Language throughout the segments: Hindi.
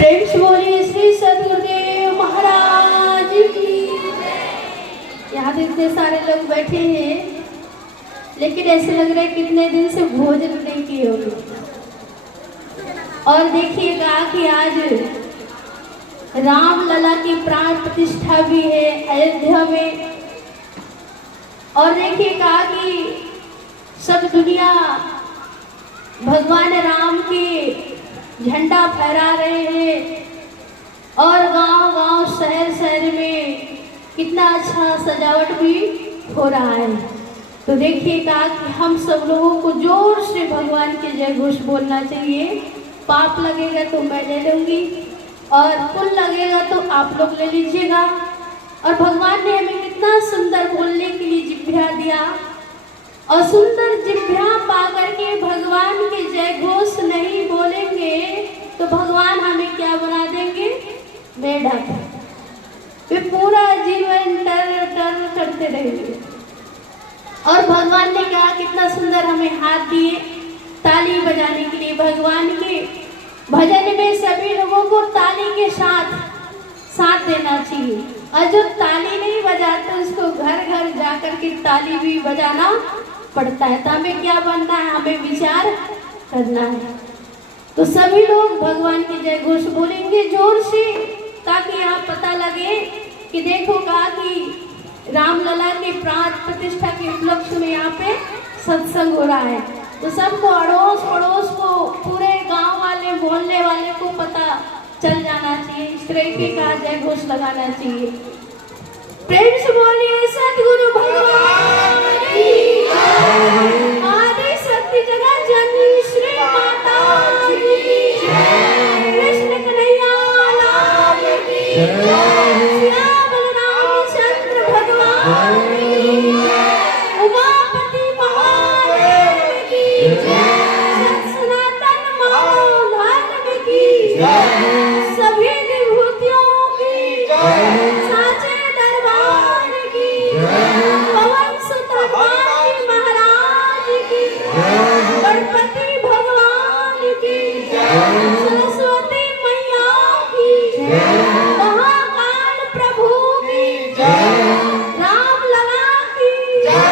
प्रेम से बोलिए श्री सदगुरुदेव महाराज की। यहाँ पे इतने सारे लोग बैठे हैं, लेकिन ऐसे लग रहा है कितने दिन से भोजन नहीं किए होंगे। और देखिएगा कि आज राम लला की प्राण प्रतिष्ठा भी है अयोध्या में। और देखिएगा कि सब दुनिया भगवान राम के झंडा फहरा रहे हैं और गांव-गांव शहर में कितना अच्छा सजावट भी हो रहा है। तो देखिएगा कि हम सब लोगों को जोर से भगवान के जय घोष बोलना चाहिए। पाप लगेगा तो मैं ले लूंगी और पुण्य लगेगा तो आप लोग ले लीजिएगा। और भगवान ने हमें कितना सुंदर बोलने के लिए जिह्वा दिया, और सुंदर जिह्वा पाकर के भगवान के जय घोष नहीं बोलेंगे तो भगवान हमें क्या बना देंगे? मेढक। वे पूरा जीवन टर करते रहेंगे। और भगवान ने कहा कितना सुंदर हमें हाथ दिए ताली बजाने के लिए। भगवान के भजन में सभी लोगों को ताली के साथ देना चाहिए, और जो ताली नहीं बजाते उसको घर घर जाकर के ताली भी बजाना पड़ता है। तो हमें क्या बनना है? हमें विचार करना है। तो सभी लोग भगवान की जय घोष बोलेंगे जोर से, ताकि यहाँ पता लगे कि देखो कहा कि रामलला के प्राण प्रतिष्ठा के उपलक्ष्य में यहाँ पे सत्संग हो रहा है। तो सबको अड़ोस पड़ोस को, पूरे गांव वाले मोहल्ले वाले को पता चल जाना चाहिए। इस तरीके का जय घोष लगाना चाहिए। प्रेम से बोलिए सतगुरु भगवान की जय। आदि शक्ति जगत जननी श्री माता की जय। कृष्ण कन्हैया लाल की जय। श्याम रामचंद्र भगवान की जय। उमापति महादेव की जय। सत सनातन महाधर्म की जय। सभी विभूतियों की जय। साचे दरबार की जय। पवन सुत हनुमान महाराज की जय। गणपति भगवान की जय। सरस्वती मैया की जय। महाकाल प्रभु की जय। राम लला की जय।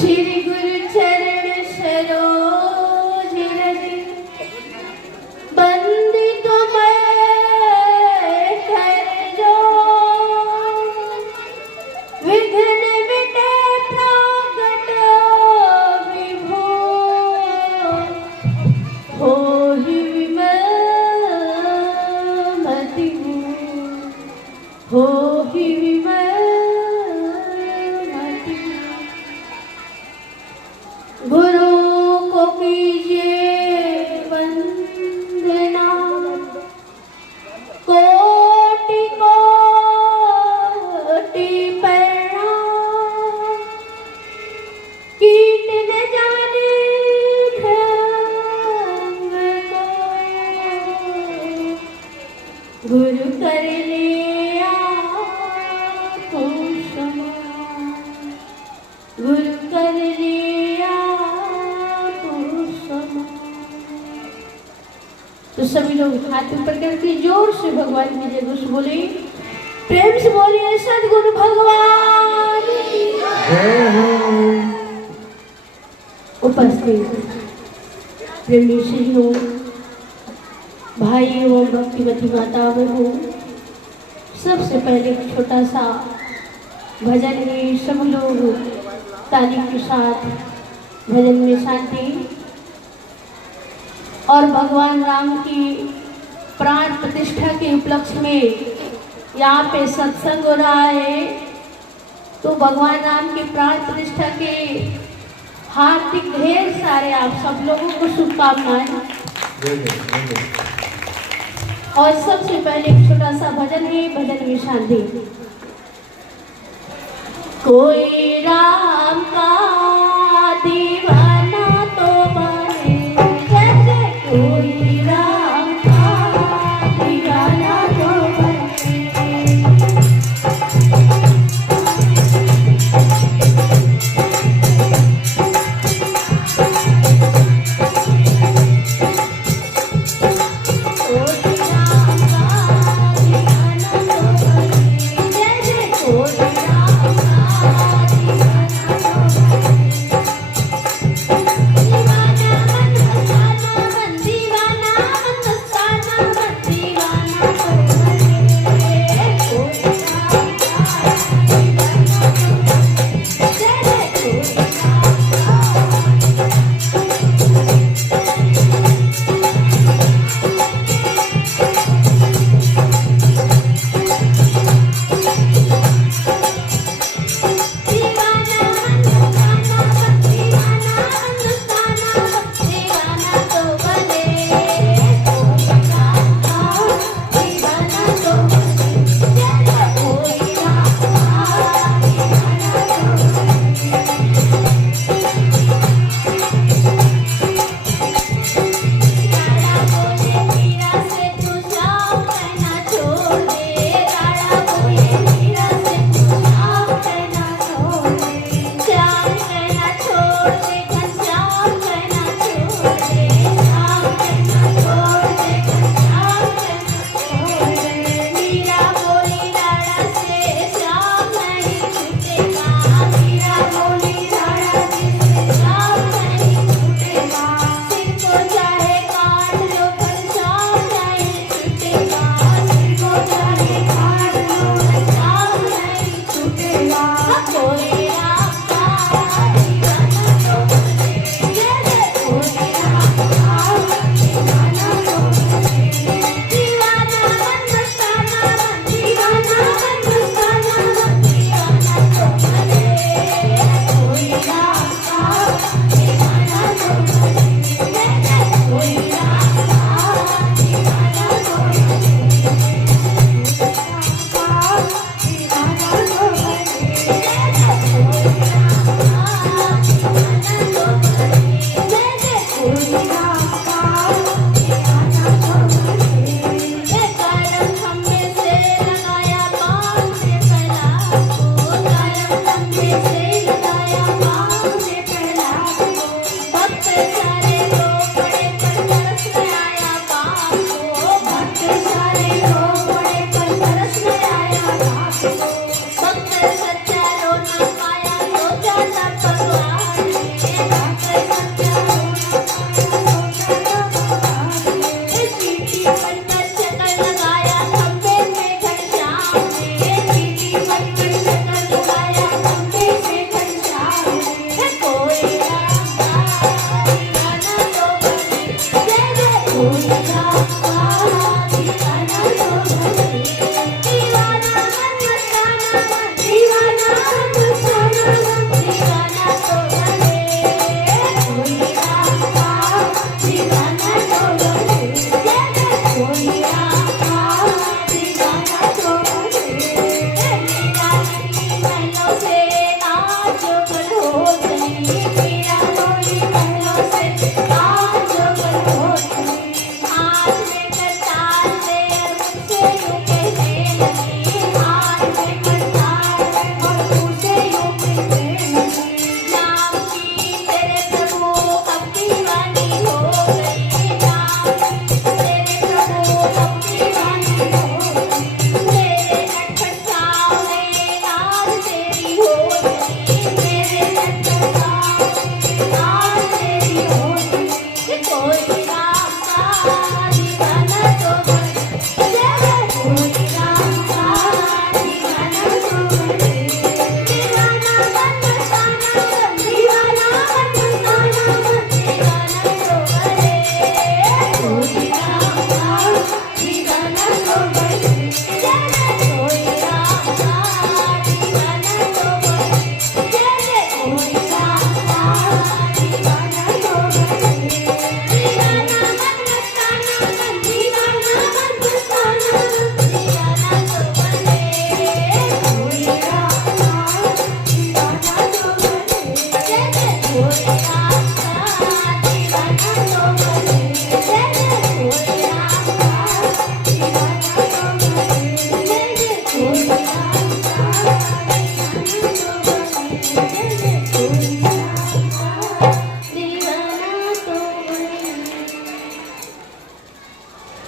श्री गुरु चरण सरोज रज बंदित मैं कर जो। विघ्न मिटे प्रगट विभो। होहि विमल मति होहि विमल मति। गुरु को कीजिए वंदना। कोटि कोटि प्रणाम। कीट न जाने भ्रम कोय। गुरु कर लिया तो समान। गुरु कर लिया तो समान। तो सभी लोग हाथ ऊपर करके जोर से भगवान की जय घोष बोले। प्रेम से बोलिए सदगुरु भगवान की जय हो। उपस्थित प्रेमी श्रीयों, भाई एवं भक्तिवती माताओं को सबसे पहले एक छोटा सा भजन में सब लोग ताली के साथ भजन में शांति। और भगवान राम की प्राण प्रतिष्ठा के उपलक्ष्य में यहाँ पे सत्संग हो रहा है। तो भगवान राम की प्राण प्रतिष्ठा के हार्दिक ढेर सारे आप सब लोगों को शुभकामनाएं। और सबसे पहले एक छोटा सा भजन है, भजन में शांति। कोई राम का दीवाना तो बने जैसे कोई राम का दीवाना तो बने।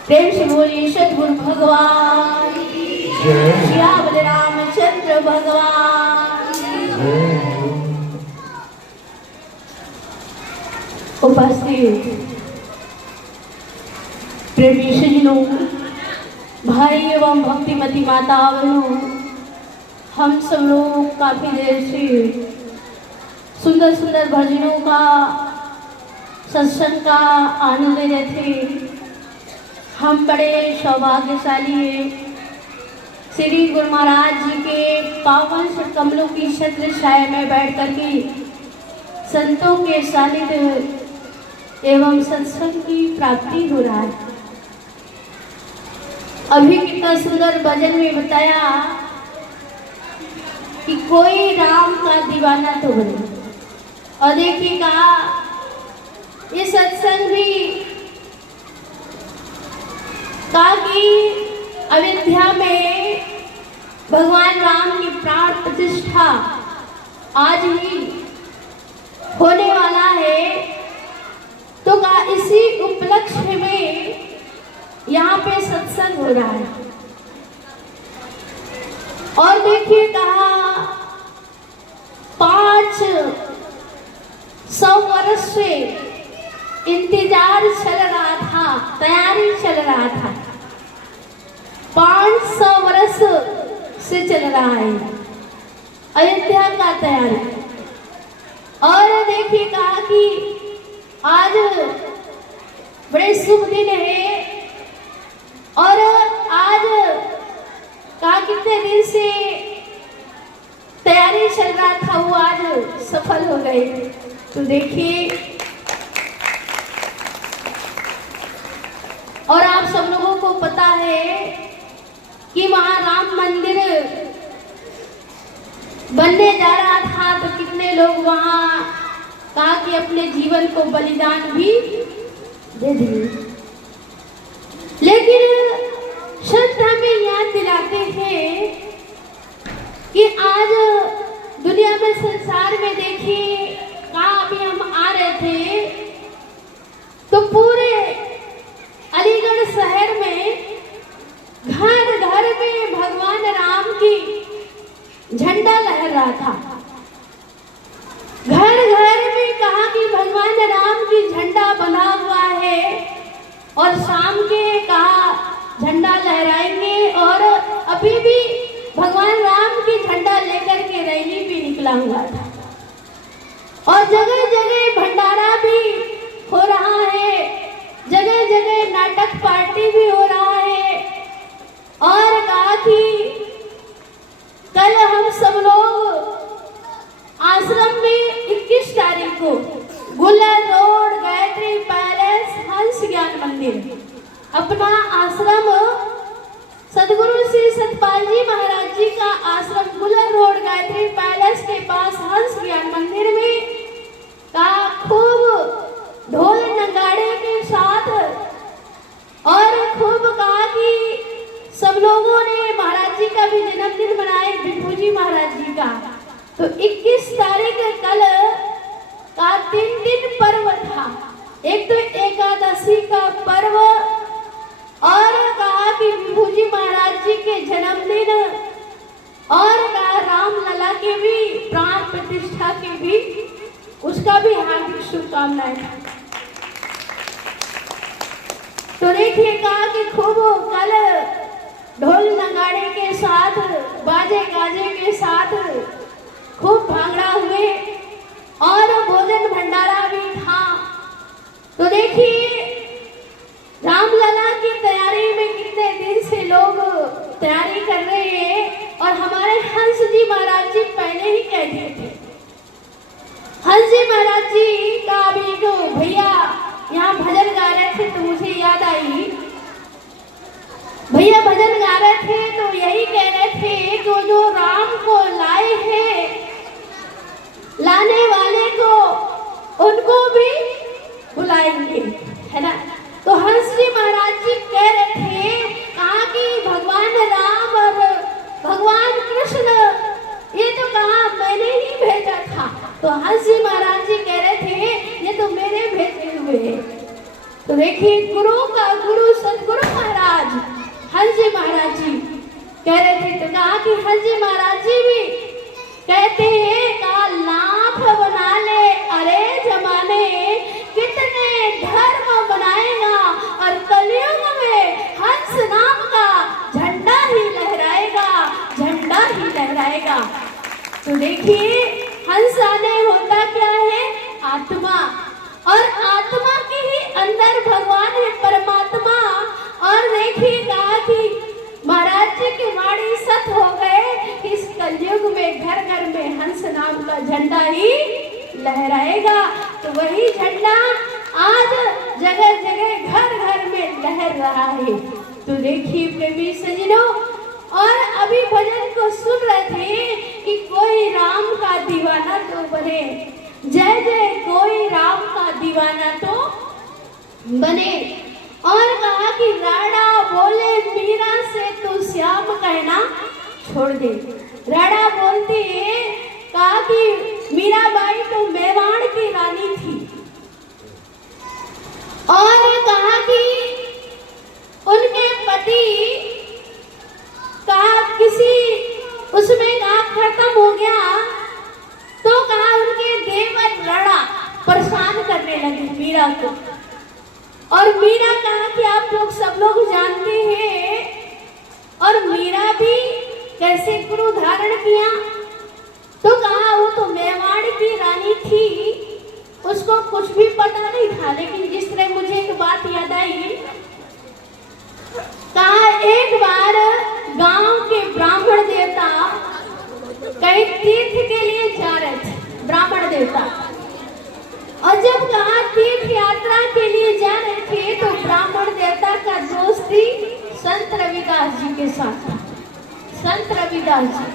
प्रेम से बोलिए सतगुरु भगवान श्री रामचंद्र भगवान। उपस्थित प्रेमी सज्जनों, भाई एवं भक्तिमती माता बहनों, हम सब लोग काफी देर से सुंदर सुंदर भजनों का सत्संग का आनंद ले रहे थे। हम बड़े सौभाग्यशाली हैं, श्री गुरु महाराज जी के पावन से कमलों की छत्र छाया में बैठ कर के संतों के सानिध्य एवं सत्संग की प्राप्ति हो रहा है। अभी कितना सुंदर भजन में बताया कि कोई राम का दीवाना तो बने, और देखिएगा ये सत्संग भी कहा कि अयोध्या में भगवान राम की प्राण प्रतिष्ठा आज ही होने वाला है, तो कहा इसी उपलक्ष्य में यहाँ पे सत्संग हो रहा है। और देखिए कहा 500 वर्ष से इंतजार चल रहा था, तैयारी चल रहा था, 500 वर्ष से चल रहा है अयोध्या का तैयारी। और देखिए कहा कि आज बड़े शुभ दिन है, और आज कहा कितने दिन से तैयारी चल रहा था वो आज सफल हो गए। तो देखिए, और आप सब लोगों को पता है कि वहां राम मंदिर बनने जा रहा था, तो कितने लोग वहां कहा कि अपने जीवन को बलिदान भी दे दिए। लेकिन संत हमें याद दिलाते हैं कि आज दुनिया में, संसार में देखिए, कहा अभी हम आ रहे थे तो पूरे अलीगढ़ शहर में घर घर में भगवान राम की झंडा लहर रहा था। घर घर में कहा कि भगवान राम की झंडा बना हुआ है, और शाम के कहा झंडा लहराएंगे, और अभी भी भगवान राम की झंडा लेकर के रैली भी निकला हुआ था। और जगह जगह भंडारा भी हो रहा है, जगह जगह अपना आश्रम सदगुरु श्री सतपाल जी महाराज जी का आश्रम गुलर रोड गायत्री पैलेस के पास हंस ज्ञान मंदिर में का खूब ढोल नगाड़े के साथ और खूब कहा कि सब लोगों ने महाराज जी का भी जन्मदिन मनाए, विभू जी महाराज जी का। तो 21 तारीख कल का 3 दिन पर्व था। एक तो एकादशी का पर्व और कहा कि विभू जी महाराज जी के जन्मदिन और कहा रामलला के भी प्राण प्रतिष्ठा के भी उसका भी हार्दिक शुभकामनाएं। तो देखिए कहा कि खूब कल ढोल नगाड़े के साथ बाजे गाजे के साथ खूब भांगड़ा हुए और भोजन भंडारा भी था। तो देखिए रामलला की तैयारी में कितने दिन से लोग तैयारी कर रहे हैं और हमारे हंस जी महाराज जी पहले ही कह दिए थे। हंस जी महाराज जी का अभी तो भैया यहाँ भजन गा रहे थे तो मुझे याद आई, भैया भजन गा रहे थे तो यही कह रहे थे कि जो राम को लाए हैं लाने वाले को उनको भी बुलाएंगे, है ना। तो हंस जी महाराज जी कह रहे थे कहा कि भगवान राम और भगवान कृष्ण ये तो कहा मैंने ही भेजा था। तो हंस जी महाराज जी कह रहे थे ये तो मेरे भेजे हुए हैं। तो देखिए गुरु का गुरु सदगुरु महाराज हंस जी महाराज जी कह रहे थे। तो कहा कि हंस जी महाराज जी भी कहते हैं का लाख बना ले अरे जमाने कितने धर्म बनाएगा और कलयुग में हंस नाम का झंडा ही लहराएगा, झंडा ही लहराएगा। तो देखिए हंस आने होता क्या है आत्मा, और आत्मा के ही अंदर भगवान है परमात्मा। और देखिए कहा कि महाराज जी की वाणी सत हो गए, इस कलयुग में घर घर में हंस नाम का झंडा ही लहराएगा। तो वही झंडा आज जगह जगह घर घर में लहर रहा है। तो देखिए प्रेमी सज्जनों, और अभी भजन को सुन रहे थे कि कोई राम का दीवाना तो बने, जय जय कोई राम का दीवाना तो बने। और कहा कि राणा बोले मीरा से तू श्याम कहना छोड़ दे। राणा बोलती है कहा कि मीराबाई तो मेवाड़ की रानी थी, और कहा कि उनके पति का किसी उसमें कहा खत्म हो गया। तो कहा उनके देवर राणा परेशान करने लगे मीरा को, और मीरा कहा कि आप लोग सब लोग जानते हैं और मीरा भी कैसे गुरु धारण किया। तो कहा वो तो मेवाड़ की रानी थी, उसको कुछ भी पता नहीं था। लेकिन जिस तरह मुझे एक बात याद आई, कहा एक बार गांव के ब्राह्मण देवता कहीं तीर्थ के लिए जा रहे थे, ब्राह्मण देवता, और जब कहा तीर्थ यात्रा के लिए जा रहे थे तो ब्राह्मण देवता का दोस्ती संत रविदास जी के साथ था। संत रविदास जी,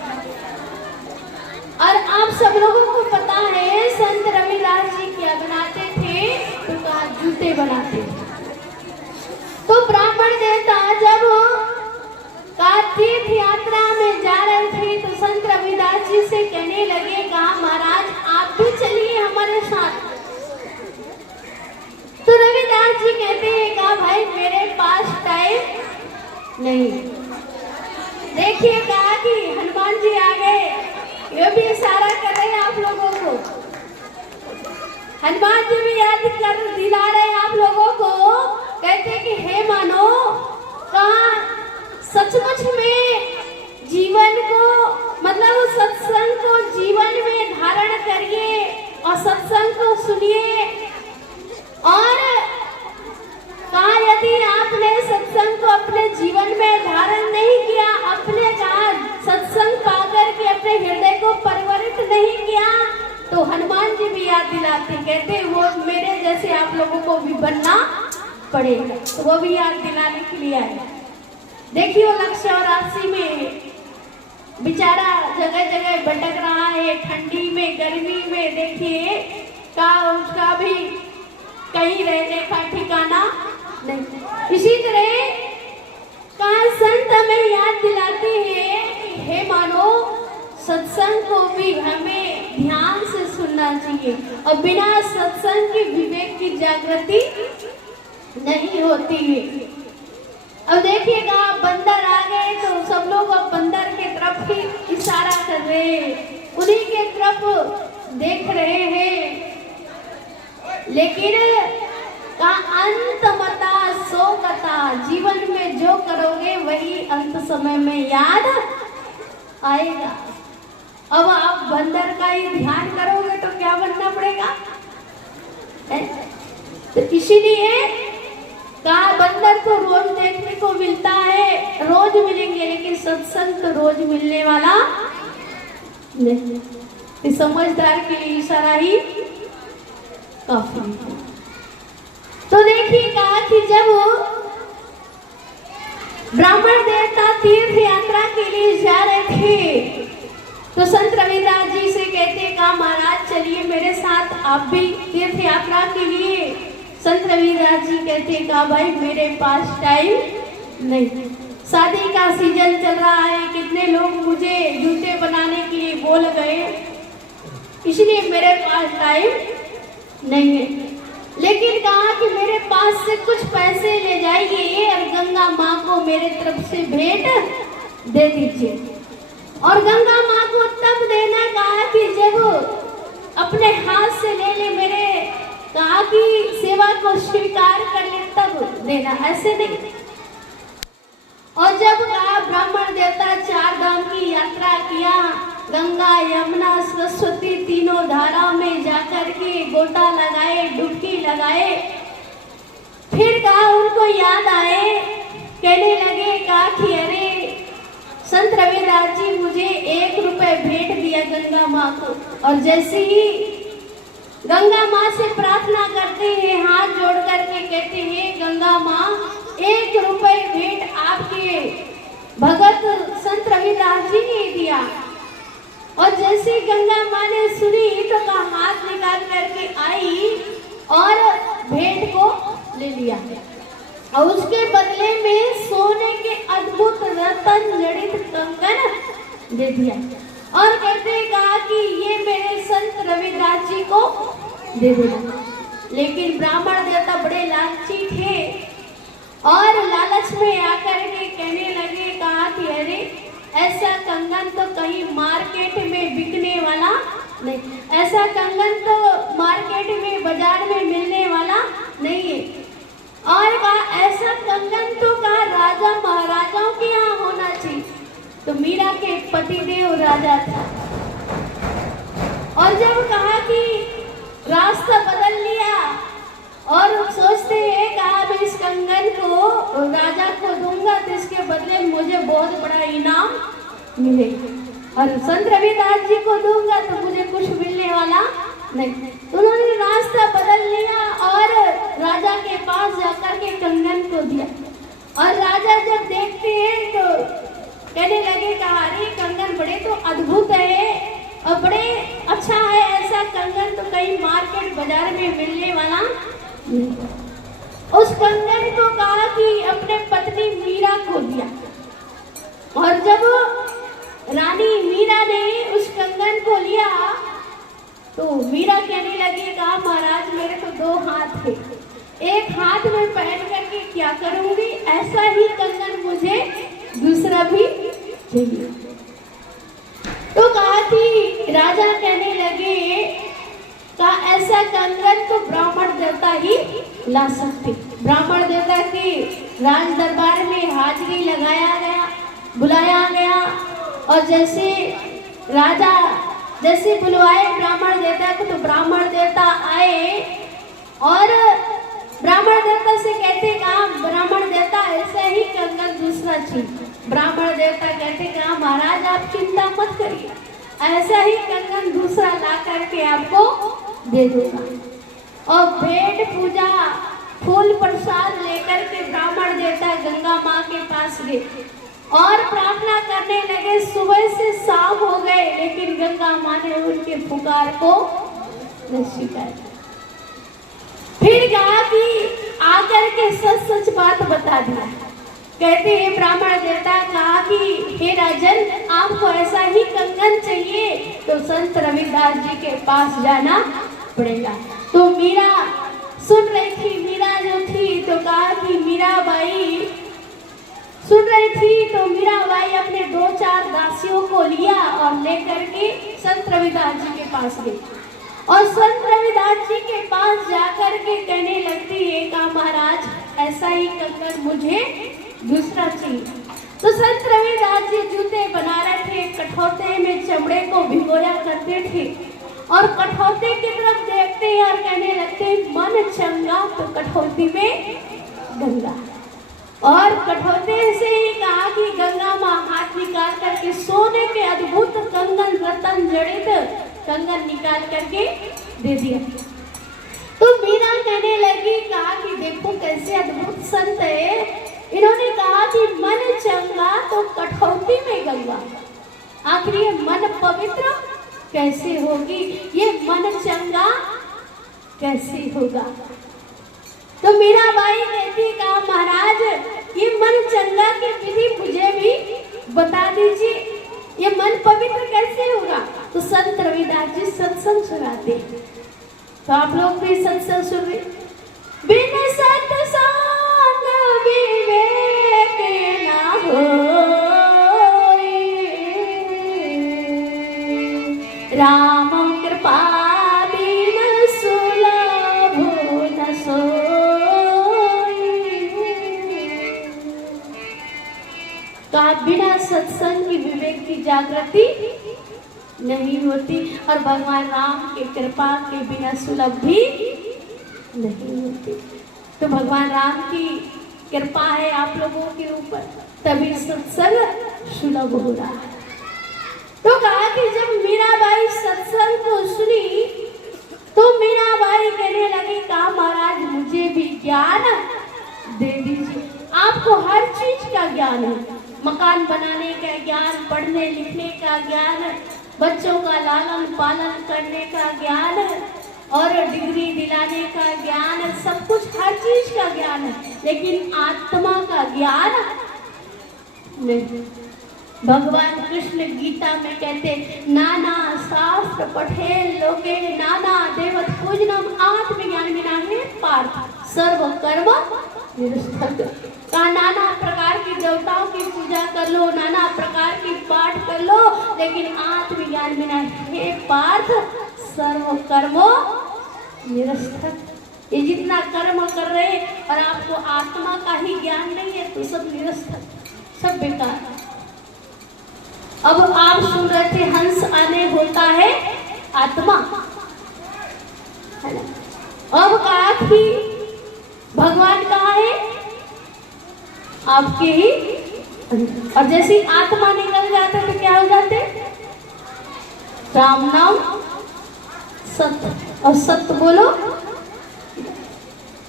और आप सब लोगों को पता है संत रविदास जी क्या बनाते थे, तो कहा जूते बनाते थे। तो ब्राह्मण देवता जब तीर्थ यात्रा में जा रहे थे तो संत रविदास जी से कहने लगे कहा महाराज आप भी चलिए हमारे साथ। तो रविदास जी कहते हैं कहा भाई मेरे पास टाइम नहीं। देखिए कहा कि हनुमान जी आ गए, ये भी इशारा कर रहे हैं आप लोगों को, हनुमान जी भी याद कर दिला रहे हैं आप लोगों को। कहते कि हे मानो कहा सचमुच में जीवन को मतलब सत्संग को जीवन में धारण करिए और सत्संग को सुनिए। और कहा यदि आपने सत्संग को अपने जीवन में धारण नहीं किया, अपने कहा सत्संग पाकर के अपने हृदय को परिवर्तित नहीं किया, तो हनुमान जी भी याद दिलाते कहते वो मेरे जैसे आप लोगों को भी बनना पड़ेगा। तो वो भी याद दिलाने के लिए आए। देखिए वो लक्ष्य और राशि में बेचारा जगह जगह भटक रहा है, ठंडी में गर्मी में, देखिए का उसका भी कहीं रहने का ठिकाना नहीं। इसी तरह का संत हमें याद दिलाते हैं कि हे मानो सत्संग को भी हमें ध्यान से सुनना चाहिए और बिना सत्संग के विवेक की जागृति नहीं होती है। अब देखिएगा बंदर आ गए तो सब लोग अब बंदर के तरफ ही इशारा कर रहे हैं, उन्हीं के तरफ देख रहे हैं। लेकिन का अंत मता सो कथा, जीवन में जो करोगे वही अंत समय में याद आएगा। अब आप बंदर का ही ध्यान करोगे तो क्या बनना पड़ेगा? तो इसीलिए का बंदर तो रोज देखने को मिलता है, रोज मिलेंगे, लेकिन सत्संग तो रोज मिलने वाला नहीं। समझदार के लिए इशारा ही काफी। तो देखिए कहा कि जब ब्राह्मण देवता तीर्थ यात्रा के लिए जा रहे थे तो संत रविदास जी से कहते कहा महाराज चलिए मेरे साथ आप भी तीर्थ यात्रा के लिए। संत रविदास जी कहते कहा भाई मेरे पास टाइम नहीं, शादी का सीजन चल रहा है, कितने लोग मुझे जूते बनाने के लिए बोल गए, इसलिए मेरे पास टाइम नहीं है। लेकिन कहा कि मेरे पास से कुछ पैसे ले जाइए और गंगा माँ को मेरे तरफ से भेंट दे दीजिए। और गंगा माँ को तब देना कहा कि जब अपने हाथ से ले ले, मेरे कहा कि सेवा को स्वीकार कर ले तब देना, ऐसे नहीं। और जब कहा ब्राह्मण देवता 4 धाम की यात्रा किया, गंगा यमुना सरस्वती तीनों धारा में जाकर के गोता लगाए, डुबकी लगाए, फिर कहा उनको याद आए, कहने लगे कहा कि अरे संत रविदास जी मुझे 1 रुपए भेंट दिया गंगा माँ को। और जैसे ही गंगा माँ से प्रार्थना करते हैं, हाथ जोड़ करके कहते हैं गंगा माँ 1 रुपए भेंट आपके भगत संत रविदास जी ने दिया। और जैसे गंगा माँ ने सुनी तो का हाथ निकाल करके आई और भेंट को ले लिया और उसके बदले में सोने के अद्भुत रतन जड़ित कंगन दे दिया और कहते कहा कि ये मेरे संत रविदास जी को दे देना। लेकिन ब्राह्मण देवता बड़े लालची थे और लालच में आकर के कहने लगे कहा कि अरे ऐसा कंगन तो कहीं मार्केट में बिकने वाला नहीं, ऐसा कंगन तो मार्केट में बाजार में मिलने वाला नहीं है। और कहा ऐसा कंगन तो कहा राजा महाराजाओं के यहाँ होना चाहिए। तो मीरा के पतिदेव राजा था और जब कहा कि रास्ता बदल लिया और सोचते हैं कहा मैं इस कंगन को राजा को दूंगा तो इसके बदले मुझे बहुत बड़ा इनाम मिलेगा और संत रविदास जी को दूंगा तो मुझे कुछ मिलने वाला नहीं। तो उन्होंने रास्ता बदल लिया और राजा के पास जाकर के कंगन को दिया और राजा जब देखते हैं तो कहने लगे कहा अरे कंगन बड़े तो अद्भुत है और बड़े अच्छा है, ऐसा कंगन तो कहीं मार्केट बाजार में मिलने वाला नहीं। उस कंगन को कहा कि अपने पत्नी मीरा को दिया और जब रानी मीरा ने उस कंगन को लिया तो मीरा कहने लगी कहा महाराज मेरे तो 2 हाथ थे, एक हाथ में पहन करके क्या करूंगी, ऐसा ही कंगन मुझे दूसरा भी चाहिए। तो कहा कि राजा कहने लगे का ऐसा कंगन तो ब्राह्मण देवता ही ला सकते। ब्राह्मण देवता के राज दरबार में हाजिरी लगाया गया, बुलाया गया और जैसे राजा जैसे बुलवाए ब्राह्मण देवता को तो ब्राह्मण देवता आए और ब्राह्मण देवता से कहते कहा ब्राह्मण देवता ऐसा ही कंगन दूसरा चाहिए। ब्राह्मण देवता कहते कहा महाराज आप चिंता मत करिए, ऐसा ही कंगन दूसरा ला करके आपको दे दूंगा। और भेंट पूजा फूल प्रसाद लेकर के ब्राह्मण देवता गंगा माँ के पास गए और प्रार्थना करने लगे। सुबह से शाम हो गए लेकिन गंगा माँ ने उनके पुकार को नहीं स्वीकारा। फिर कहा कि आकर के सच सच बात बता दिया। कहते हैं ब्राह्मण देवता कहा कि हे राजन, आपको ऐसा ही कंगन चाहिए तो संत रविदास जी के पास जाना पड़ेगा। तो मीरा सुन रही थी, मीरा जो थी तो कहा कि मीराबाई सुन रही थी तो मीराबाई अपने 2-4 दासियों को लिया और लेकर के संत रविदास जी के पास गई और संत रविदास जी के पास जाकर के कहने लगती है का महाराज ऐसा ही कंगन मुझे दूसरा चाहिए। तो संत रविदास जी जूते बना रहे थे, कठौते में चमड़े को भिगोया करते थे और कठौते की तरफ देखते हैं और कहने लगते मन चंगा तो कठौती में गंगा। और कठौते से ही कहा कि गंगा माँ हाथ निकाल करके सोने के अद्भुत कंगन रतन जड़ित कंगन निकाल करके दे दिया। तो मीरा कहने लगी, कहा कि देखो कैसे अद्भुत संत है। इन्होंने कहा कि मन चंगा तो कठौती में गंगा। आखिर ये मन पवित्र कैसे होगी, ये मन चंगा कैसे होगा। तो मीराबाई कहती कहा महाराज ये मन चंगा की विधि मुझे भी बता दीजिए, ये मन पवित्र कैसे होगा। तो संत रविदास जी सत्संग सुनाते, तो आप लोग भी सत्संग सुन रहे। बिन सत्संग विवेक ना होई, राम कृपा बिन सुलभ न सोई। का बिना सत्संग की विवेक की जागृति नहीं होती और भगवान राम की कृपा के बिना सुलभ भी नहीं होती। तो भगवान राम की कृपा है आप लोगों के ऊपर, तभी सत्संग सुलभ हो रहा है। तो कहा कि जब मीराबाई सत्संग को सुनी तो मीराबाई कहने लगी कहा महाराज मुझे भी ज्ञान दे दीजिए। आपको हर चीज का ज्ञान है, मकान बनाने का ज्ञान, पढ़ने लिखने का ज्ञान, बच्चों का लालन पालन करने का ज्ञान और डिग्री दिलाने का ज्ञान, सब कुछ हर चीज का ज्ञान है, लेकिन आत्मा का ज्ञान नहीं। भगवान कृष्ण गीता में कहते नाना शास्त्र पठे लोके नाना देवत पूजनम आत्मज्ञान बिना है पार्थ सर्व कर्म निरर्थक। का नाना प्रकार की देवताओं की पूजा कर लो, नाना प्रकार की पाठ कर लो, लेकिन आत्मज्ञान बिना हे पार्थ सर्व कर्मो निरर्थक। ये जितना कर्म कर रहे और आपको आत्मा का ही ज्ञान नहीं है तो सब निरर्थक, सब बेकार। अब आप सुन रहे थे हंस आने होता है आत्मा, है ना। अब कहा कि भगवान कहाँ है, आपके ही। और जैसे आत्मा निकल जाते तो क्या हो जाते, राम नाम सत्य, और सत्य बोलो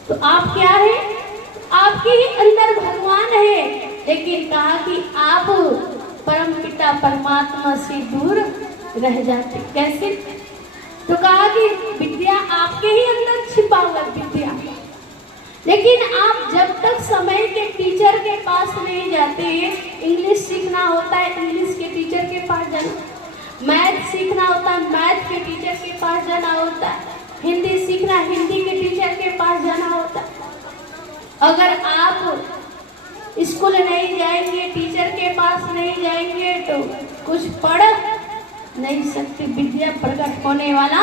तो आप क्या है, आपके ही अंदर भगवान है। लेकिन कहा कि आप परम पिता परमात्मा से दूर रह जाते। कैसे, तो कहा कि विद्या आपके ही अंदर छिपा हुआ विद्या, लेकिन आप जब तक समय के टीचर के पास नहीं जाते, इंग्लिश सीखना होता है इंग्लिश के टीचर के पास जाना, मैथ सीखना होता है मैथ के टीचर के पास जाना होता है, हिंदी सीखना हिंदी के टीचर के पास जाना होता है। अगर आप स्कूल नहीं जाएंगे, टीचर के पास नहीं जाएंगे तो कुछ पढ़ नहीं सकते, विद्या प्रकट होने वाला।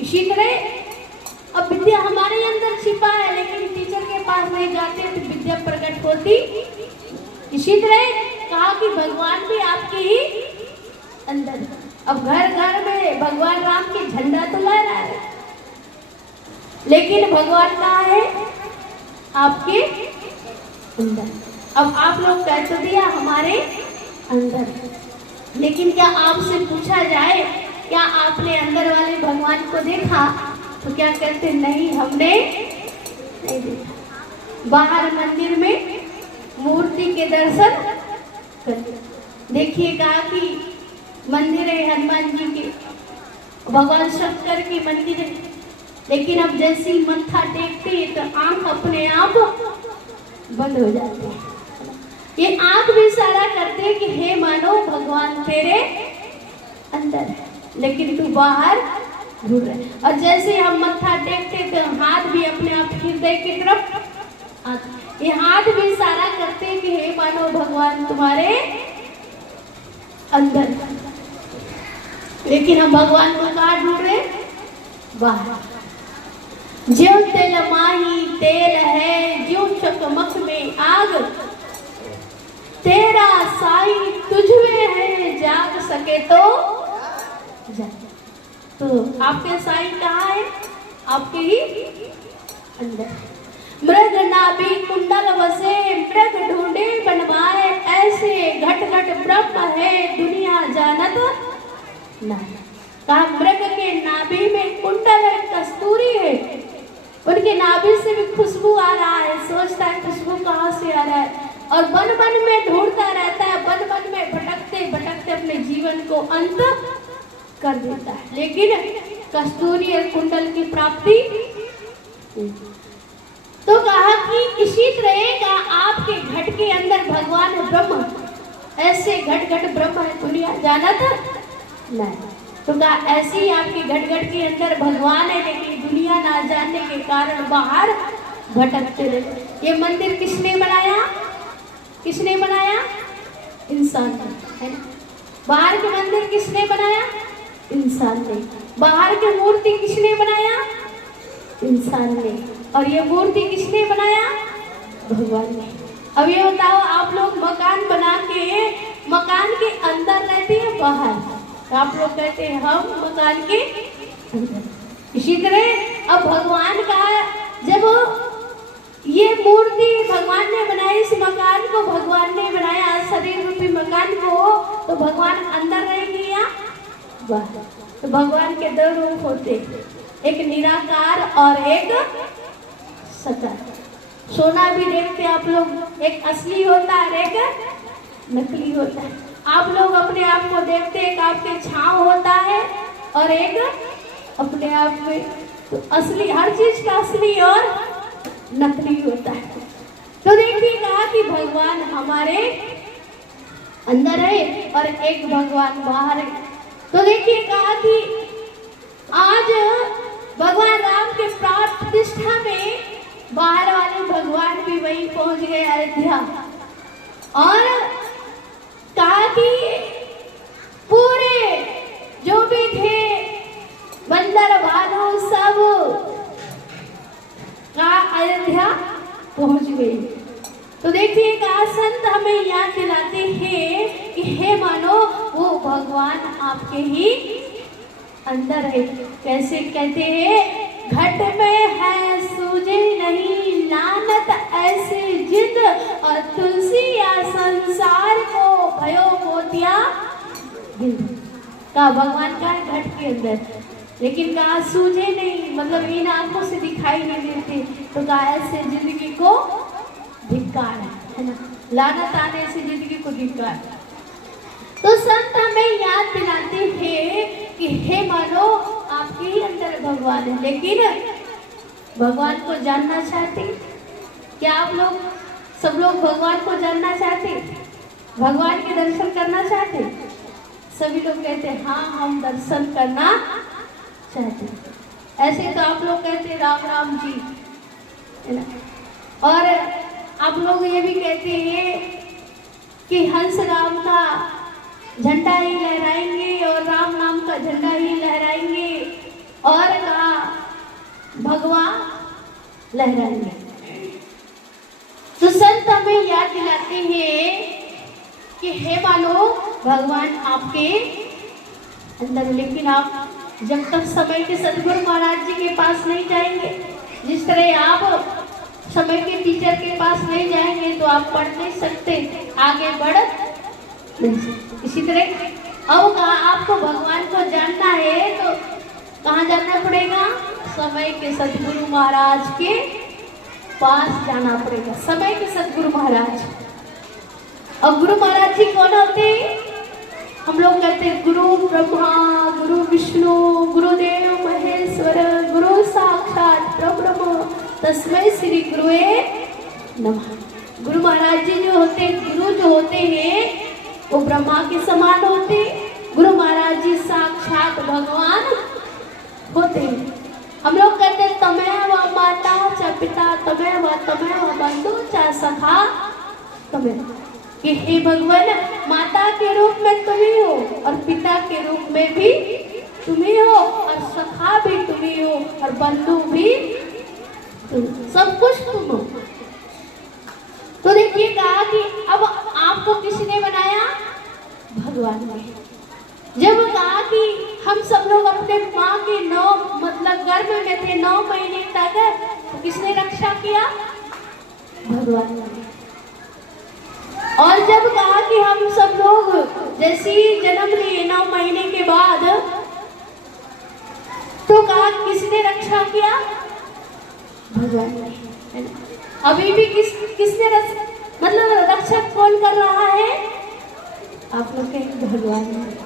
इसी तरह अब विद्या हमारे अंदर छिपा है, लेकिन टीचर के पास नहीं जाते तो विद्या प्रकट होती। इसी तरह कहा कि भगवान भी आपके ही अंदर। अब घर घर में भगवान राम के झंडा तो लहरा है, लेकिन भगवान कहाँ है, आपके अंदर। अब आप लोग कह तो दिया हमारे अंदर, लेकिन क्या आपसे पूछा जाए क्या आपने अंदर वाले भगवान को देखा, तो क्या कहते नहीं, हमने नहीं देखा। बाहर मंदिर में मूर्ति के दर्शन कर। देखिए कहा कि मंदिर है हनुमान जी के, भगवान शंकर की मंदिर है, लेकिन अब जैसे ही मत्था टेकते हैं तो आंख अपने आप बंद हो जाती है। ये आंख भी इशारा करते हैं कि हे मानो भगवान तेरे अंदर है, लेकिन तू बाहर घूर रहे। और जैसे हम मत्था टेकते तो हाथ भी अपने आप हृदय की तरफ आते। ये हाथ भी इशारा करते हैं कि हे मानो भगवान तुम्हारे अंदर, लेकिन हम भगवान को कहाँ ढूंढ रहे? बाहर। ज्यों तेल माही तेल है, ज्यों चकमक में आग, तेरा साई तुझमें है, जाग सके तो जा। तो आपके साई कहाँ है? आपके ही अंदर। मृग नाभि कुंडल बसे, मृग ढूंढे बनवाए, ऐसे घट घट ब्रह्म है, दुनिया जानत नहीं। कहा मृग के नाभि में कुंडल है, कस्तूरी है, उनके नाभि से भी खुशबू आ रहा है, सोचता है खुशबू कहाँ से आ रहा है, और बन बन में ढूंढता रहता है, बन बन में भटकते भटकते अपने जीवन को अंत कर देता है, लेकिन कस्तूरी और कुंडल की प्राप्ति। तो कहा कि इसी तरह का आपके घट के अंदर भगवान ब्रह्म, ऐसे घट घट ब्रह्म है, दुनिया जानत नहीं। तो कहा ऐसे ही आपके घट घट के अंदर भगवान है, लेकिन दुनिया ना जानने के कारण बाहर भटकते रहे। ये मंदिर किसने बनाया? किसने बनाया? इंसान ने, है ना। बाहर के मंदिर किसने बनाया? इंसान ने। बाहर की मूर्ति किसने बनाया? इंसान ने। और ये मूर्ति किसने बनाया? भगवान ने। अब ये बताओ, आप लोग मकान बना के मकान के अंदर रहते हैं बाहर? आप लोग कहते हैं हम मकान के अंदर। इसी तरह अब भगवान का, जब ये मूर्ति भगवान ने बनाई, इस मकान को भगवान ने बनाया, शरीर रूपी मकान को, तो भगवान अंदर रहेंगे या बाहर? तो भगवान के दो रूप होते, एक निराकार और एक साकार। सोना भी देखते आप लोग, एक असली होता है, एक नकली होता है। आप लोग अपने आप को देखते हैं, एक आपके छांव होता है और एक अपने आप में, तो असली, हर चीज का असली और नकली होता है। तो देखिए कहा कि भगवान हमारे अंदर है और एक भगवान बाहर है। तो देखिए कहा कि आज भगवान राम के प्राण प्रतिष्ठा में बाहर वाले भगवान भी वहीं पहुंच गए, अयोध्या। और कहा कि पूरे जो भी थे बंदर भालू सब अयोध्या पहुंच गए। तो देखिए कहा संत हमें याद दिलाते हैं कि हे मानो वो भगवान आपके ही अंदर है। कैसे कहते हैं? घट में है सूझे नहीं, लानत ऐसे जिद, और तुलसी या संसार को भयो मोतिया गिन। कहा भगवान का घट के अंदर, लेकिन कहा सूझे नहीं, मतलब इन आंखों से दिखाई नहीं देते। तो कहा ऐसे जिंदगी को धिक्कार है ना, लानत आने से जिंदगी को धिक्कार। तो संत हमें याद दिलाते हैं कि हे मानो आपके ही अंदर भगवान है, लेकिन भगवान को जानना चाहते? क्या आप लोग सब लोग भगवान को जानना चाहते? भगवान के दर्शन करना चाहते? सभी लोग कहते हैं हाँ हम दर्शन करना चाहते। ऐसे तो आप लोग कहते हैं राम राम जी, है ना। और आप लोग ये भी कहते हैं कि हंस राम का झंडा ही लहराएंगे और राम नाम का झंडा ही लहराएंगे, और कहा भगवान लहराएंगे। तो संत हमें याद दिलाते हैं कि हे मानो भगवान आपके अंदर, लेकिन आप जब तक समय के सदगुरु महाराज जी के पास नहीं जाएंगे, जिस तरह आप समय के टीचर के पास नहीं जाएंगे तो आप पढ़ नहीं सकते, आगे बढ़ नहीं सकते। इसी तरह अब कहा आपको भगवान को जानना है तो कहाँ जाना पड़ेगा? समय के सदगुरु महाराज के पास जाना पड़ेगा, समय के सदगुरु महाराज। और गुरु महाराज जी कौन होते? हम लोग कहते हैं गुरु ब्रह्मा, गुरु विष्णु, गुरुदेव महेश्वर, गुरु साक्षात परब्रह्म तस्मै श्री गुरुवे नमः। गुरु महाराज जी जो होते हैं, गुरु जो होते हैं वो ब्रह्मा के समान होते। गुरु महाराज जी साक्षात भगवान होते हैं। हम लोग कहते हैं तमेव माता च पिता तमेव बंधु च सखा तमेव, कि हे भगवान माता के रूप में तुम ही हो और पिता के रूप में भी तुम ही हो और सखा भी तुम ही हो और बंधु भी तुम, सब कुछ तुम हो। तो देखिए कहा कि अब आपको किसने बनाया? भगवान ने। जब कहा कि हम सब लोग अपने माँ के 9 मतलब गर्भ में थे 9 महीने तक, तो किसने रक्षा किया? भगवान ने। और जब कहा कि हम सब लोग जैसे ही जन्म लिए 9 महीने के बाद, तो कहा किसने रक्षा किया? भगवान ने। अभी भी किसने मतलब रक्षक कौन कर रहा है? आप लोग के भगवान ने।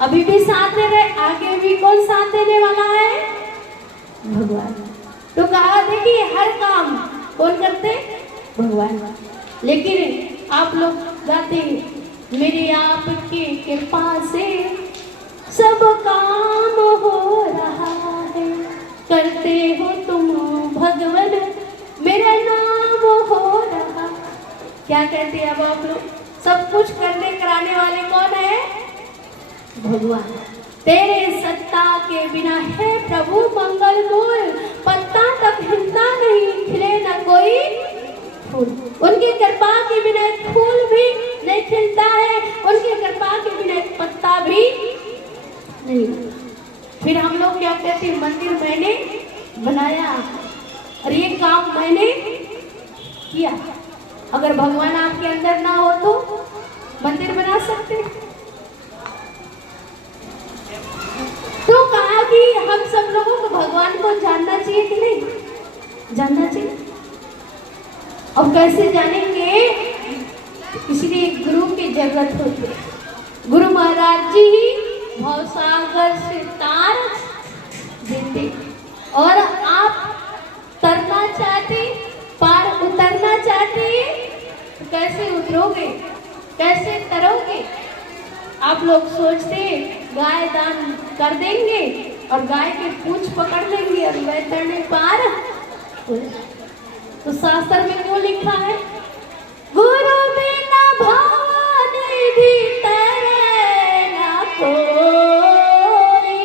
अभी भी साथ दे रहे, आगे भी कौन साथ देने वाला है? भगवान। तो कहा देखिए हर काम कौन करते? भगवान। लेकिन आप लोग गाते मेरे आपकी कृपा से सब काम हो रहा है, करते हो तुम भगवान मेरा नाम हो रहा। क्या कहते हैं अब आप लोग? सब कुछ करने कराने वाले कौन है? भगवान। तेरे सत्ता के बिना है प्रभु मंगल मूल, पत्ता तक हिलता नहीं खिले न कोई फूल। उनकी कृपा के बिना एक फूल भी नहीं खिलता है, उनकी कृपा के बिना एक पत्ता भी नहीं। फिर हम लोग क्या कहते हैं? मंदिर मैंने बनाया और ये काम मैंने किया। अगर भगवान आपके अंदर ना हो तो मंदिर बना सकते? तो कहा कि हम सब लोगों को भगवान को जानना चाहिए कि नहीं? जानना चाहिए। अब कैसे जानेंगे? इसलिए गुरु की जरूरत होती है। गुरु महाराज जी ही भवसागर से तार देते। और आप तरना चाहते, पार उतरना चाहते, तो कैसे उतरोगे? कैसे तरोगे? आप लोग सोचते गाय दान कर देंगे और गाय के पूंछ पकड़ लेंगे और वह तरने पार। तो शास्त्र में क्यों लिखा है? गुरु बिना भवनिधि तरे न कोई,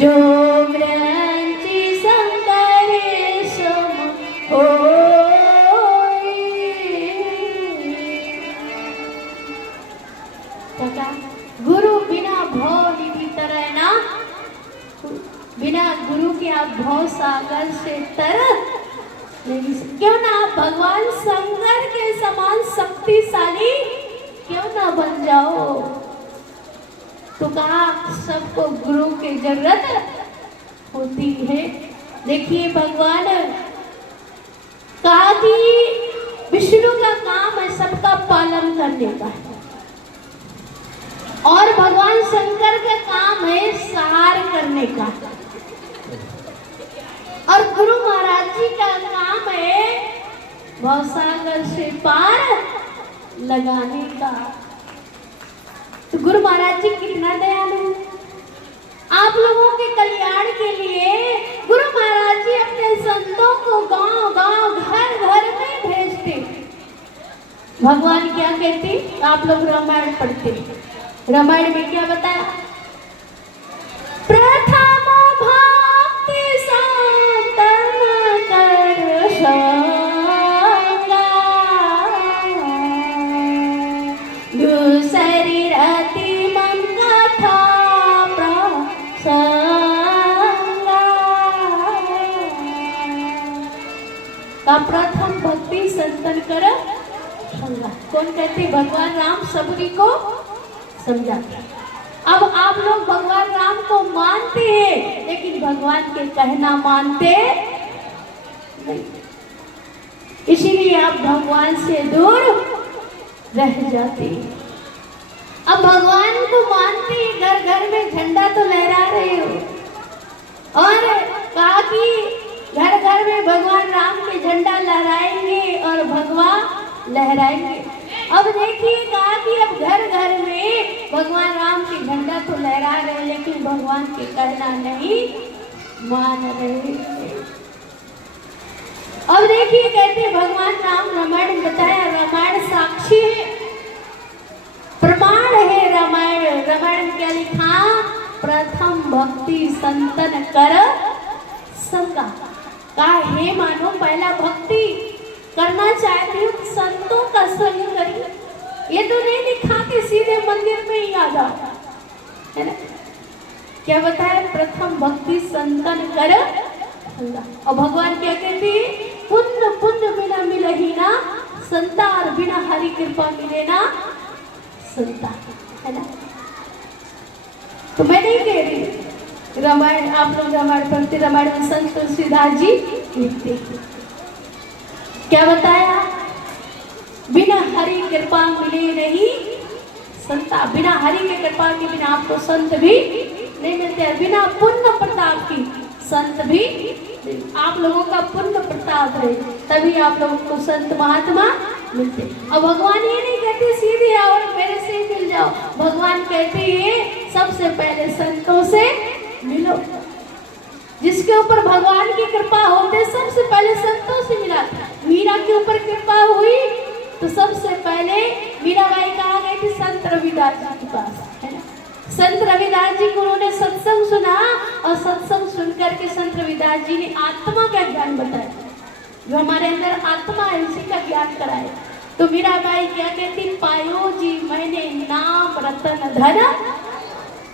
जो ग्रंथि शंकर सम होई। गुरु बिना भवनिधि तरे ना, बिना गुरु के आप भव सागर से तर नहीं। क्यों ना आप भगवान शंकर के समान शक्तिशाली क्यों ना बन जाओ? तो कहा सबको गुरु की जरूरत होती है। देखिए भगवान कहा कि विष्णु का काम है सबका पालन करने का, और भगवान शंकर का काम है सहार करने का, और गुरु महाराज जी का काम है भवसागर से पार लगाने का। तो गुरु महाराज जी कितना दयालु। आप लोगों के कल्याण के लिए गुरु महाराज जी अपने संतों को गांव-गांव, घर-घर में भेजते। भगवान क्या कहते? आप लोग रामायण पढ़ते, रामायण में क्या बताया? प्रथम भक्ति संतन कर संगा, दूसरी रति मन कथा प्रसंगा। का प्रथम भक्ति संतन कर संगा। कौन कहते? भगवान राम सबरी को समझाते। अब आप लोग भगवान राम को मानते हैं, लेकिन लेकिन भगवान के कहना मानते नहीं। इसीलिए आप भगवान से दूर रह जाते हैं। अब भगवान को मानते ही घर घर में झंडा तो लहरा रहे हो, और कहा कि घर घर में भगवान राम के झंडा लहराएंगे और भगवा लहराएंगे। अब देखिए कहा कि अब घर घर में भगवान राम के झंडा तो लहरा रहे, लेकिन भगवान के कहना नहीं मान रहे। अब देखिए कहते भगवान राम, रामायण बताया, रामायण साक्षी है, प्रमाण है रामायण। रामायण क्या लिखा? प्रथम भक्ति संतन कर संगा। कहा हे मानो पहला भक्ति करना चाहते हो संतों का संग करिए। ये तो नहीं लिखा कि सीधे मंदिर में ही आ जाओ, है ना? क्या बताया? प्रथम भक्ति संतन कर संगा। और भगवान क्या कहते हैं? पुण्य पुण्य बिना मिलही ना संता, और बिना हरि कृपा मिले ना संता, है ना? तो मैं नहीं कह रही, रामायण आप लोग रामायण पढ़ते, रामायण में संत तुलसीदास जी लिखते क्या बताया? बिना हरि कृपा मिले नहीं संता। बिना हरि की कृपा के बिना आपको संत भी नहीं मिलते, बिना पुण्य प्रताप की संत भी। आप लोगों का पुण्य प्रताप है तभी आप लोगों को संत महात्मा मिलते। अब भगवान ये नहीं कहते सीधे आओ और मेरे से मिल जाओ। भगवान कहते हैं सबसे पहले संतों से मिलो। जिसके ऊपर भगवान की कृपा होते सबसे पहले संतों से मिला। मीरा के ऊपर कृपा हुई तो सबसे पहले मीराबाई कहाँ गई थी? संत रविदास जी के पास, है ना? संत रविदास जी को उन्होंने सत्संग सुना, और सत्संग सुनकर के संत रविदास जी ने आत्मा का ज्ञान बताया, जो हमारे अंदर आत्मा है उसी का ज्ञान कराया। तो मीराबाई क्या कहती? पायो जी मैंने नाम रतन धन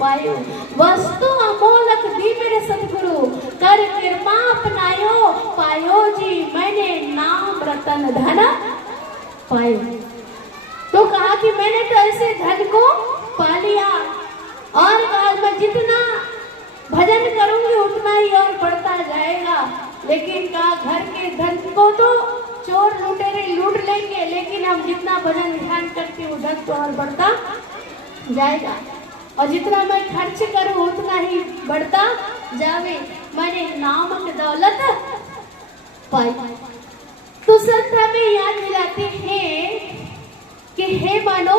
पायो, वस्तु अमोलक दी मेरे सतगुरु, कर कृपा अपनायो, पायो जी मैंने नाम रतन धन पायो। तो कहा कि मैंने तो ऐसे धन को पा लिया, और कहा मैं जितना भजन करूंगी उतना ही और बढ़ता जाएगा। लेकिन कहा घर के धन को तो चोर लुटेरे लूट लेंगे, लेकिन हम जितना भजन ध्यान करते हैं धन तो और बढ़ता जाएगा, और जितना मैं खर्च करूं उतना ही बढ़ता जावे। मैंने नामक दौलत पाई। तो संत हमें याद दिलाते हैं कि हे मानो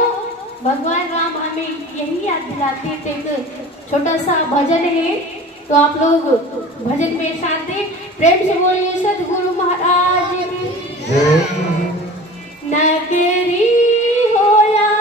भगवान राम हमें यही याद दिलाते थे। एक छोटा सा भजन है, तो आप लोग भजन में साथ दें। प्रेम से बोलिए सतगुरु महाराज की। नगरी हो या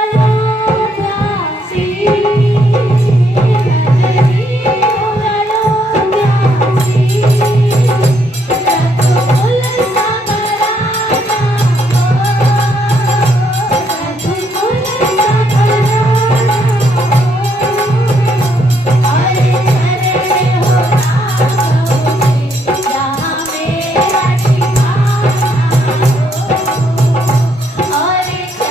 अरे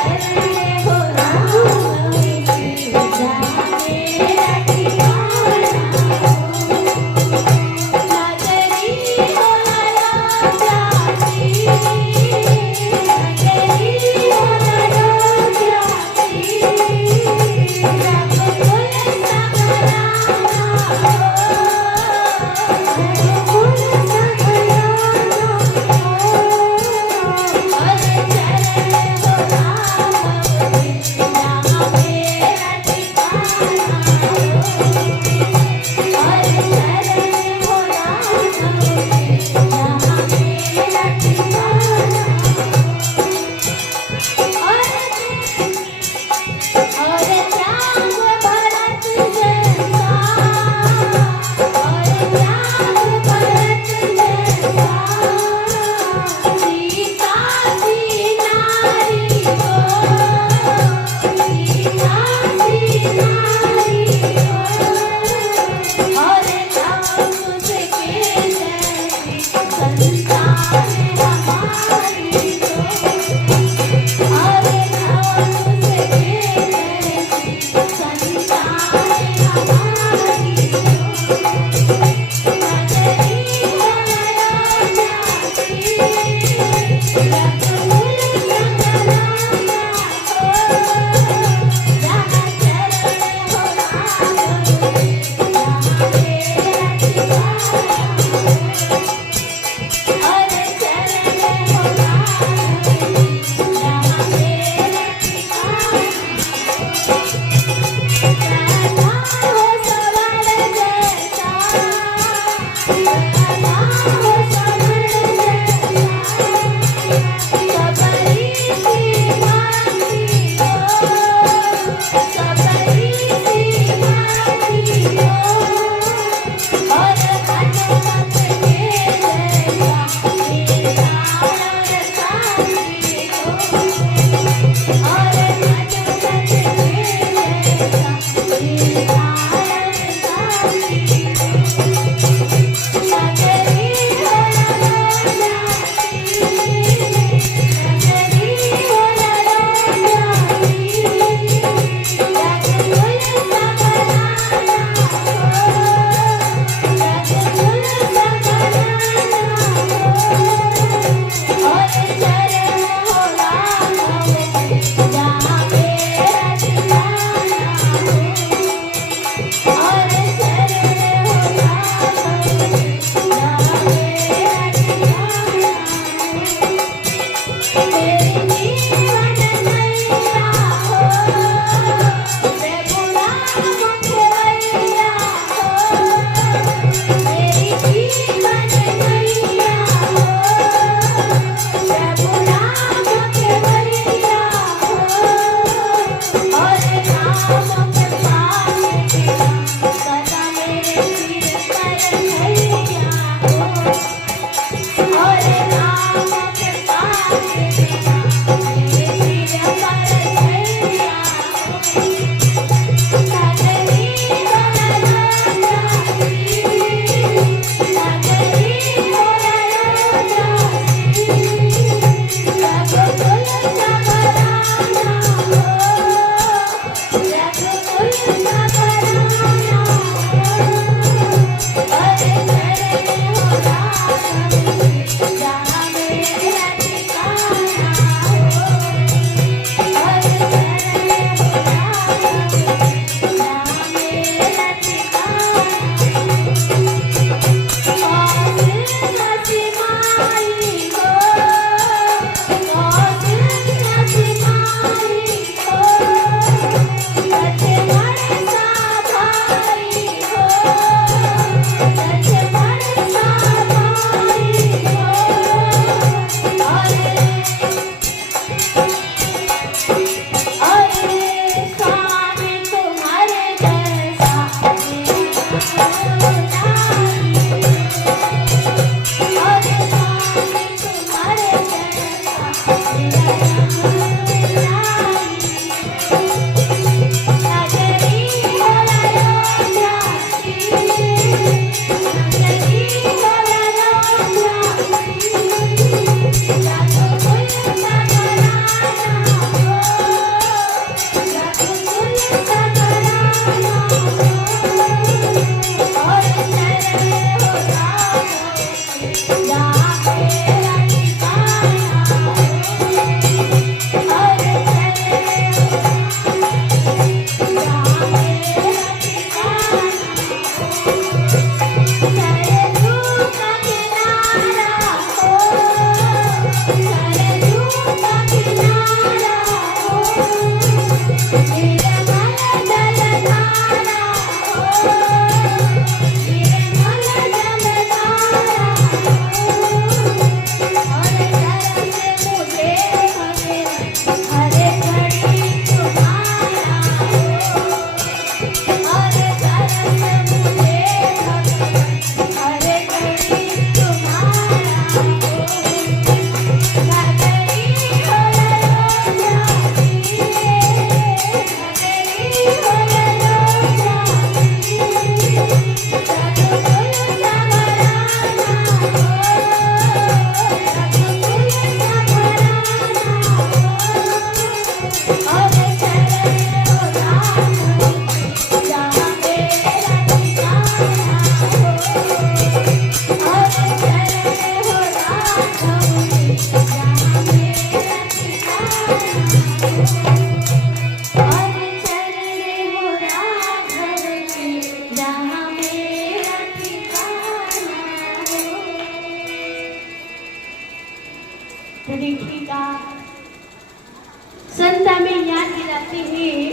संत हमें याद दिलाते हैं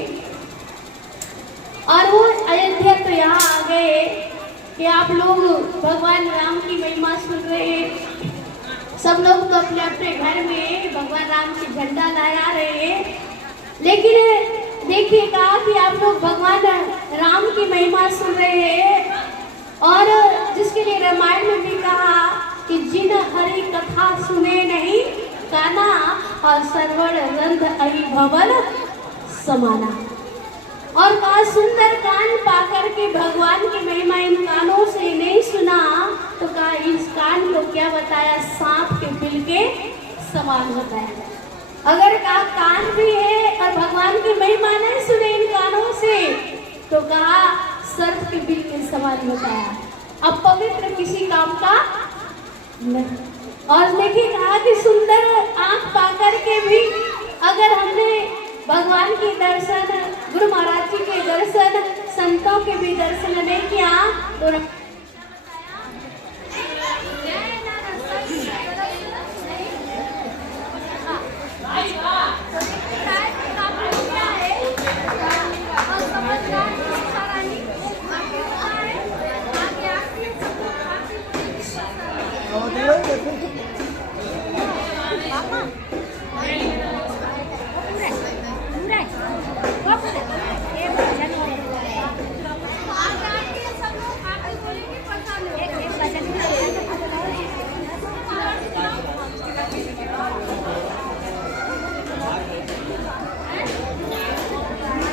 और वो अयोध्या तो यहाँ आ गए कि आप लोग भगवान राम की महिमा सुन रहे हैं। सब लोग तो अपने अपने घर में भगवान राम की झंडा लहरा रहे हैं, लेकिन देखिएगा कि आप लोग भगवान राम की महिमा सुन रहे हैं और जिसके लिए रामायण काना और सरवण रंध अहि भवन समाना। और कहा सुंदर कान पाकर के भगवान की महिमा इन कानों से नहीं सुना तो कहा इस कान को क्या बताया, सांप के बिल के समान बताया। अगर कहा कान भी है और भगवान की महिमा नहीं सुने इन कानों से तो कहा सर्प के बिल के समान बताया। अब पवित्र किसी काम का नहीं। और देखिए कहा कि सुंदर आंख पाकर के भी अगर हमने भगवान के दर्शन, गुरु महाराज जी के दर्शन, संतों के भी दर्शन नहीं किया तो Oh,